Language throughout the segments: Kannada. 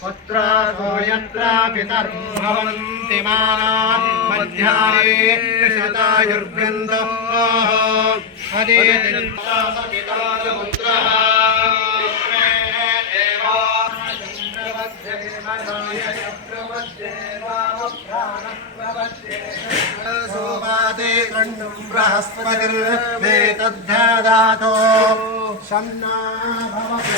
पुत्रासो यत्र पितर्भवन्ति मानाः मध्याये शतायुर्गन्धः अदेतिर्वासपितारपुत्रः सोमादे कण्डं बृहस्पतिर्वेतद्धातो शन्ना भवतु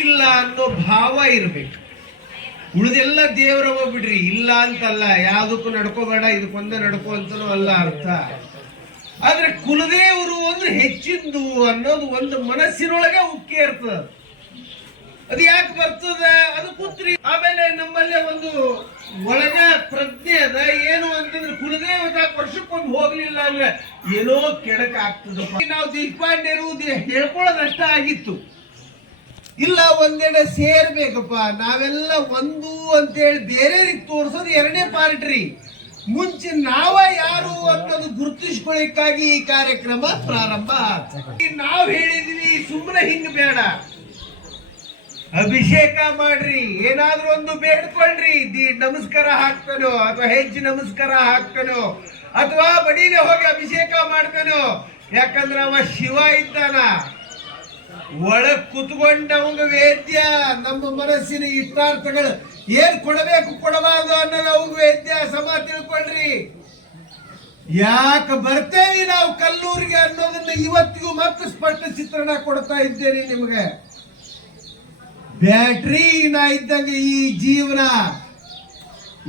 ಇಲ್ಲ ಅನ್ನೋ ಭಾವ ಇರ್ಬೇಕು. ಉಳಿದೆಲ್ಲ ದೇವರವ ಬಿಡ್ರಿ, ಇಲ್ಲ ಅಂತಲ್ಲ, ಯಾವ್ದಕ್ಕೂ ನಡ್ಕೋಬೇಡ ಇದಕ್ಕೊಂದ ನಡ್ಕೋ ಅಂತನೂ ಅಲ್ಲ ಅರ್ಥ. ಆದ್ರೆ ಕುಲದೇವರು ಅಂದ್ರೆ ಹೆಚ್ಚಿಂದು ಅನ್ನೋದು ಒಂದು ಮನಸ್ಸಿನೊಳಗೆ ಉಕ್ಕಿ ಇರ್ತದ. ಅದು ಯಾಕೆ ಬರ್ತದ ಅದು ಕೂತ್ರಿ. ಆಮೇಲೆ ನಮ್ಮಲ್ಲೇ ಒಂದು ಒಳಗ ಪ್ರಜ್ಞೆ ಅದ, ಏನು ಅಂತಂದ್ರೆ ಕುಲದೇವತ ವರ್ಷಕ್ಕೊಂದು ಹೋಗ್ಲಿಲ್ಲ ಅಂದ್ರೆ ಏನೋ ಕೆಡಕ ಆಗ್ತದ. ನಾವು ದೇಶಪಾಂಡೆರು ಹೇಳ್ಕೊಳ್ಳೋದಷ್ಟ ಆಗಿತ್ತು. ಇಲ್ಲ ಒಂದೆಡೆ ಸೇರ್ಬೇಕಪ್ಪ, ನಾವೆಲ್ಲ ಒಂದು ಅಂತೇಳಿ ಬೇರೆಯವ್ರಿಗೆ ತೋರ್ಸೋದು ಎರಡನೇ ಪಾರ್ಟ್ರಿ. ಮುಂಚೆ ನಾವ ಯಾರು ಅನ್ನೋದು ಗುರುತಿಸ್ಕೊಳ್ಳಿಕ್ಕಾಗಿ ಈ ಕಾರ್ಯಕ್ರಮ ಪ್ರಾರಂಭ ಆಗ್ತದೆ. ನಾವ್ ಹೇಳಿದ್ವಿ ಸುಮ್ಮನೆ ಹಿಂಗ್ ಬೇಡ, ಅಭಿಷೇಕ ಮಾಡ್ರಿ, ಏನಾದ್ರೂ ಒಂದು ಬೇಡ್ಕೊಳ್ರಿ, ನಮಸ್ಕಾರ ಹಾಕ್ತಾನೋ ಅಥವಾ ಹೆಜ್ಜೆ ನಮಸ್ಕಾರ ಹಾಕ್ತಾನೋ ಅಥವಾ ಬಡೀಲೆ ಹೋಗಿ ಅಭಿಷೇಕ ಮಾಡ್ತಾನೋ. ಯಾಕಂದ್ರೆ ಅವ ಶಿವ ಇದ್ದಾನ, ಒಳಗ್ ಕುತ್ಕೊಂಡವಂಗ ವೇದ್ಯ. ನಮ್ಮ ಮನಸ್ಸಿನ ಇಷ್ಟಾರ್ಥಗಳು ಏನ್ ಕೊಡಬೇಕು ಕೊಡಬಾರ್ದು ಅನ್ನೋದು ಅವಂಗ ವೇದ್ಯ. ಸಮ ತಿಳ್ಕೊಳ್ರಿ. ಯಾಕೆ ಬರ್ತೇವಿ ನಾವು ಕಲ್ಲೂರಿಗೆ ಅನ್ನೋದನ್ನ ಇವತ್ತಿಗೂ ಮತ್ತೆ ಸ್ಪಷ್ಟ ಚಿತ್ರಣ ಕೊಡ್ತಾ ಇದ್ದೇನೆ ನಿಮ್ಗೆ. ಬ್ಯಾಟ್ರಿ ನಾ ಇದ್ದಂಗೆ ಈ ಜೀವನ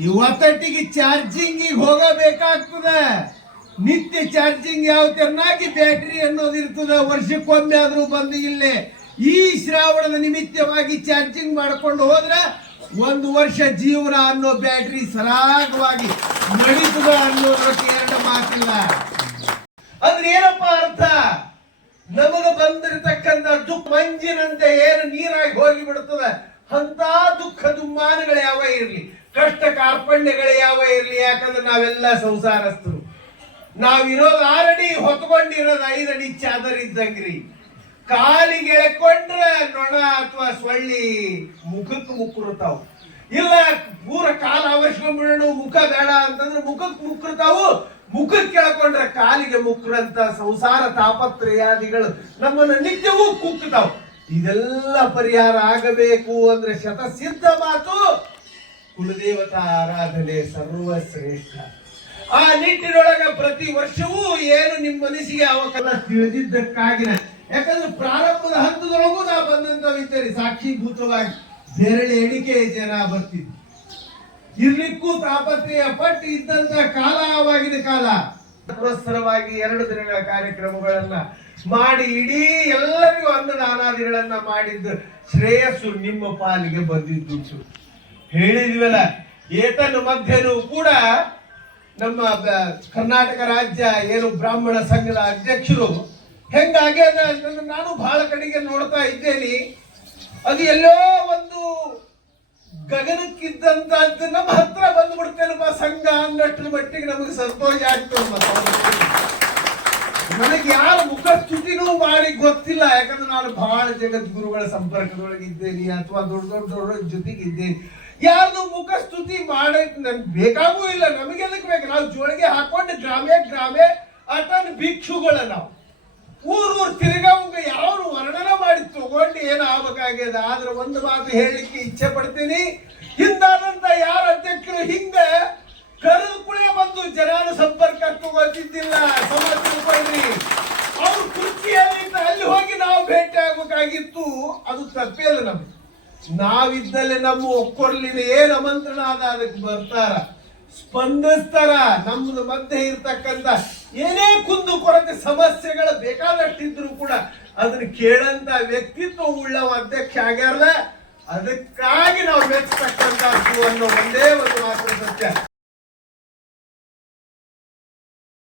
ಇವತ್ತಿಗೆ ಚಾರ್ಜಿಂಗ್ ಹೋಗಬೇಕಾಗ್ತದೆ. ನಿತ್ಯ ಚಾರ್ಜಿಂಗ್ ಯಾವ ತೆರನಾಗಿ ಬ್ಯಾಟ್ರಿ ಅನ್ನೋದು ಇರ್ತದೆ. ವರ್ಷಕ್ಕೊಮ್ಮೆ ಆದ್ರೂ ಬಂದು ಇಲ್ಲೇ ಈ ಶ್ರಾವಣದ ನಿಮಿತ್ತವಾಗಿ ಚಾರ್ಜಿಂಗ್ ಮಾಡ್ಕೊಂಡು ಹೋದ್ರೆ 1 ವರ್ಷ ಜೀವನ ಅನ್ನೋ ಬ್ಯಾಟ್ರಿ ಸರಾಗವಾಗಿ ನಡೀತದ ಅನ್ನೋದಕ್ಕೆ ಎರಡು ಮಾತಿಲ್ಲ. ಅಂದ್ರೆ ಏನಪ್ಪ ಅರ್ಥ? ನಮಗ ಬಂದಿರತಕ್ಕಂತ ದುಃಖ ಮಂಜಿನಂತೆ ಏನು ನೀರಾಗಿ ಹೋಗಿ ಬಿಡುತ್ತದೆ. ಅಂತ ದುಃಖ ದುಮ್ಮಾನಗಳು ಯಾವ ಇರ್ಲಿ, ಕಷ್ಟ ಕಾರ್ಪಣ್ಯಗಳು ಯಾವ ಇರ್ಲಿ, ಯಾಕಂದ್ರೆ ನಾವೆಲ್ಲ ಸಂಸಾರಸ್ಥರು. ನಾವಿರೋದು 6 ಅಡಿ, ಹೊತ್ಕೊಂಡಿರೋದು 5 ಅಡಿ ಚಾದರ್ ಇದ್ದಂಗ್ರಿ. ಕಾಲಿಗೆ ಎಳ್ಕೊಂಡ್ರೆ ನೊಣ ಅಥವಾ ಸೊಳ್ಳಿ ಮುಖಕ್ಕೆ ಮುಕ್ಕುರ್ತಾವು. ಇಲ್ಲ ಪೂರ ಕಾಲ ಅವಶ್ಯಕೊಂಡ್ಬಿಡೋಣ, ಮುಖ ಬೇಡ ಅಂತಂದ್ರೆ ಮುಖಕ್ಕೆ ಮುಕ್ಕುರ್ತಾವು. ಮುಖಕ್ಕೆ ಕೆಳಕೊಂಡ್ರೆ ಕಾಲಿಗೆ ಮುಕ್ಕರಂತ ಸಂಸಾರ ತಾಪತ್ರಯಾದಿಗಳು ನಮ್ಮನ್ನು ನಿತ್ಯವೂ ಕುಕ್ಕುತ್ತಾವು. ಇದೆಲ್ಲ ಪರಿಹಾರ ಆಗಬೇಕು ಅಂದ್ರೆ ಶತಸಿದ್ಧ ಮಾತು ಕುಲದೇವತಾ ಆರಾಧನೆ ಸರ್ವಶ್ರೇಷ್ಠ. ಆ ನಿಟ್ಟಿನೊಳಗ ಪ್ರತಿ ವರ್ಷವೂ ಏನು ನಿಮ್ಮ ಮನಸ್ಸಿಗೆ ಅವಕಾಶ ತಿಳಿದಿದ್ದಕ್ಕಾಗಿನ, ಯಾಕಂದ್ರೆ ಪ್ರಾರಂಭದ ಹಂತದೊಳಗೂ ನಾ ಬಂದಂತವಿದ್ದೇನೆ ಸಾಕ್ಷೀಭೂತವಾಗಿ. ಬೆರಳು ಎಣಿಕೆ ಜನ ಬರ್ತಿದ್ರು, ಇರ್ಲಿಕ್ಕೂ ತಾಪತ್ರೆಯ ಪಟ್ಟು ಇದ್ದಂತ ಕಾಲ ಆವಾಗಿನ ಕಾಲ. ಪುರಸ್ಸರವಾಗಿ 2 ದಿನಗಳ ಕಾರ್ಯಕ್ರಮಗಳನ್ನ ಮಾಡಿ ಇಡೀ ಎಲ್ಲರಿಗೂ ಅನ್ನದಾನಾದಿಗಳನ್ನ ಮಾಡಿದ್ದು ಶ್ರೇಯಸ್ಸು ನಿಮ್ಮ ಪಾಲಿಗೆ ಬಂದಿದ್ದು ಹೇಳಿದ್ವಲ್ಲ. ಏತನ ಮಧ್ಯನೂ ಕೂಡ ನಮ್ಮ ಕರ್ನಾಟಕ ರಾಜ್ಯ ಏನು ಬ್ರಾಹ್ಮಣ ಸಂಘದ ಅಧ್ಯಕ್ಷರು ಹೆಂಗಾಗ್ಯದ ಅಂತಂದ್ರೆ ನಾನು ಬಹಳ ಕಡೆಗೆ ನೋಡ್ತಾ ಇದ್ದೇನೆ. ಅದು ಎಲ್ಲೋ ಒಂದು ಗಗನಕ್ಕಿದ್ದಂತ ನಮ್ಮ ಹತ್ರ ಬಂದ್ಬಿಡ್ತೇನಪ್ಪ ಸಂಘ ಅನ್ನಷ್ಟರ ಮಟ್ಟಿಗೆ ನಮಗೆ ಸಂತೋಷ ಆಗ್ತದೆ. ನನಗೆ ಯಾರ ಮುಖಸ್ತುತಿನೂ ಮಾಡಿ ಗೊತ್ತಿಲ್ಲ, ಯಾಕಂದ್ರೆ ನಾನು ಬಹಳ ಜಗದ್ಗುರುಗಳ ಸಂಪರ್ಕದೊಳಗೆ ಇದ್ದೇನೆ ಅಥವಾ ದೊಡ್ಡ ದೊಡ್ಡ ಜೊತೆಗೆ ಇದ್ದೇನೆ. ಯಾರ್ದು ಮುಖಸ್ತುತಿ ಮಾಡಕ್ ನನ್ಗೆ ಬೇಕಾಗೂ ಇಲ್ಲ. ನಮಗೆಲ್ಲಕ್ಕೆ ಬೇಕು? ನಾವು ಜೋಳಿಗೆ ಹಾಕೊಂಡು ಗ್ರಾಮೆ ಅಟನ್ ಭಿಕ್ಷುಗಳ ನಾವು ಊರೂರು ತಿರ್ಗವಂಗ ಯಾವ ವರ್ಣನ ಮಾಡಿ ತಗೊಂಡು ಏನು ಆಗ್ಬೇಕಾಗ್ಯದ. ಆದ್ರೆ ಒಂದು ಮಾತು ಹೇಳಲಿಕ್ಕೆ ಇಚ್ಛೆ ಪಡ್ತೀನಿ. ಹಿಂದಾದಂತ ಯಾರ ಅಧ್ಯಕ್ಷರು ಹಿಂಗ ಕರೆದು ಕುಳಿಯ ಬಂದು ಜನಾನ ಸಂಪರ್ಕ ತಗೋತಿದ್ದಿಲ್ಲ. ತಿಳ್ಕೊಳ್ರಿ, ಅವ್ರ ಕುರ್ಚಿಯಲ್ಲಿ ಅಲ್ಲಿ ಹೋಗಿ ನಾವು ಭೇಟಿ ಆಗ್ಬೇಕಾಗಿತ್ತು. ಅದು ತಪ್ಪೇದು. ನಮ್ಗೆ ನಾವಿದ್ದಲ್ಲೇ ನಮ್ಮ ಒಕ್ಕೊರ್ಲಿನ ಏನ್ ಆಮಂತ್ರಣ ಆದ ಅದಕ್ಕೆ ಬರ್ತಾರ, ಸ್ಪಂದಿಸ್ತಾರ. ನಮ್ದು ಮಧ್ಯೆ ಇರ್ತಕ್ಕಂಥ ಏನೇ ಕುಂದು ಕೊರತೆ ಸಮಸ್ಯೆಗಳು ಬೇಕಾದಷ್ಟಿದ್ರು ಕೂಡ ಅದನ್ನ ಕೇಳಂತ ವ್ಯಕ್ತಿತ್ವ ಉಳ್ಳವ ಅಧ್ಯಕ್ಷ ಆಗ್ಯಾರಲ್ಲ. ಅದಕ್ಕಾಗಿ ನಾವು ಮೆಚ್ಚತಕ್ಕಂಥದ್ದು ಅನ್ನೋ ಒಂದೇ ಒಂದು ಮಾತ್ರ ಸತ್ಯ.